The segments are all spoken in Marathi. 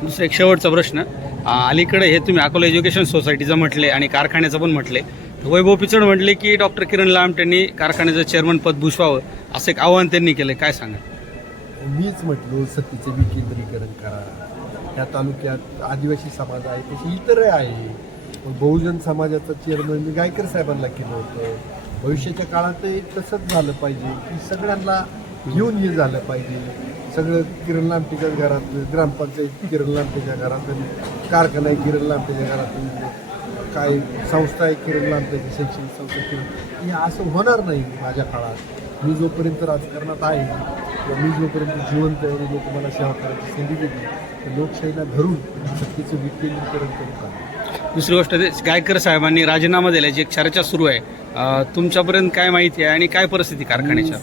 दुसरा एक शेवटचा प्रश्न. अलीकडे हे तुम्ही अकोला एज्युकेशन सोसायटीचं म्हटले आणि कारखान्याचं पण म्हटले. वैभव पिचड म्हटले की डॉक्टर किरण लांब यांनी कारखान्याचं चेअरमन पद भूषवावं असं एक आव्हान त्यांनी केलं. काय सांगा मीच म्हटलो सत्तेचं विकेंद्रीकरण करा. या तालुक्यात आदिवासी समाज आहे तशी इतरही आहे. बहुजन समाजाचं चेअरमन मी गायकर साहेबांना केलं होतं. भविष्याच्या काळातही तसंच झालं पाहिजे की सगळ्यांना घेऊन हे झालं पाहिजे. सगळं किरण लांबटेच्या घरातलं ग्रामपंचायत किरण लांबटेच्या घरातून कारखाना आहे किरण लांबटेच्या घरातून काय संस्था आहे किरण लांबटेची शैक्षणिक संस्था किरण हे असं होणार नाही माझ्या काळात. मी जोपर्यंत राजकारणात आहे किंवा मी जोपर्यंत जिवंत आहे लोक मला सेवा करायची संधी दिली तर लोकशाहीला धरून सत्तेचं विकेंद्रीकरण करू का? दुसरी गोष्ट ते गायकर साहेबांनी राजीनामा दिल्याची एक चर्चा सुरू आहे. तुमच्यापर्यंत काय माहिती आहे आणि काय परिस्थिती कारखान्याच्या?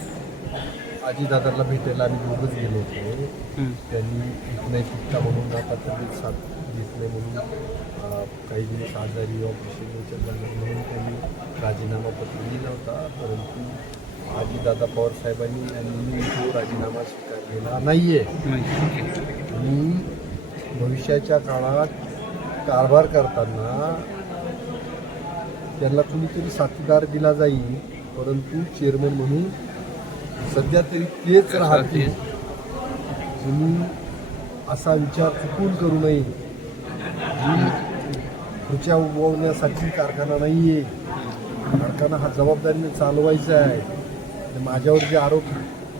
आजीदादांना भेटायला आम्ही दोघंच गेलो होतो. त्यांनी एक नैतिकता म्हणून आता तब्येत साथ घेत नाही म्हणून काही दिवस आजारी ऑपरेशन म्हणून त्यांनी राजीनामा पत्र दिला होता. परंतु आजीदादा पवार साहेबांनी आणि तो राजीनामा स्वीकारलेला नाही. आहे आणि भविष्याच्या काळात कारभार करताना त्यांना कुणीतरी साथीदार दिला जाईल परंतु चेअरमन म्हणून सध्या तरी तेच राहतील. तुम्ही असा विचार चुकून करू नये. खुर्च्या उगवण्यासाठी कारखाना नाही आहे कारखाना हा जबाबदारीने चालवायचा आहे. माझ्यावर जे आरोप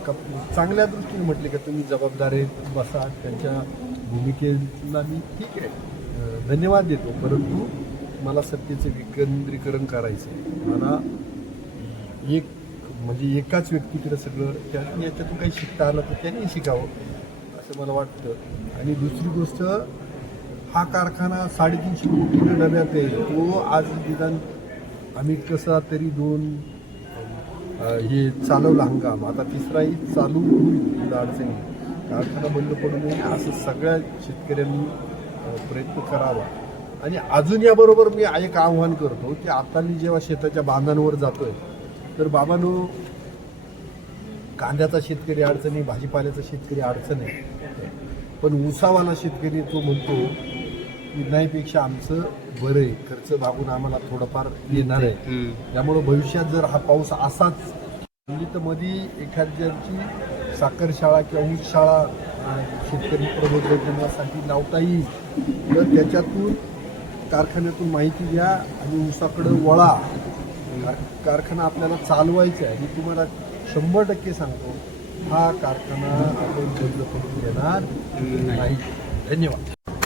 क- चांगल्या दृष्टीने म्हटले का तुम्ही जबाबदार आहेत बसा त्यांच्या भूमिकेला मी ठीक आहे. धन्यवाद देतो. परंतु मला सत्तेचं विकेंद्रीकरण करायचं आहे मला एक म्हणजे एकाच व्यक्तीकडे सगळं त्या याच्यातून काही शिकता आलं तर त्याने शिकावं असं मला वाटतं. आणि दुसरी गोष्ट हा कारखाना साडेतीनशे कोटी डब्यात आहे. तो आज निदान आम्ही कसा तरी दोन हे चालवला हंगाम. आता तिसराही चालू होईल अडचणी कारखाना बंद पडू नये असं सगळ्या शेतकऱ्यांनी प्रयत्न करावा. आणि अजून याबरोबर मी एक आव्हान करतो की आता मी जेव्हा शेताच्या बांधांवर जातोय तर बाबांनो कांद्याचा शेतकरी अडचण आहे भाजीपाल्याचा शेतकरी अडचण. आहे पण उसावाला शेतकरी तो म्हणतो की नाहीपेक्षा आमचं बरं आहे. खर्च भागून आम्हाला थोडंफार येणार आहे. त्यामुळं भविष्यात जर हा पाऊस असाच म्हणजे मध्ये एखाद्याची साखर शाळा किंवा ऊस शाळा शेतकरी प्रबोधनासाठी लावता येईल तर त्याच्यातून कारखान्यातून माहिती घ्या आणि ऊसाकडं वळा. कारखाना आपल्याला चालवायचा आहे मी तुम्हाला शंभर टक्के सांगतो हा कारखाना आपण बंद करून देणार नाही. धन्यवाद.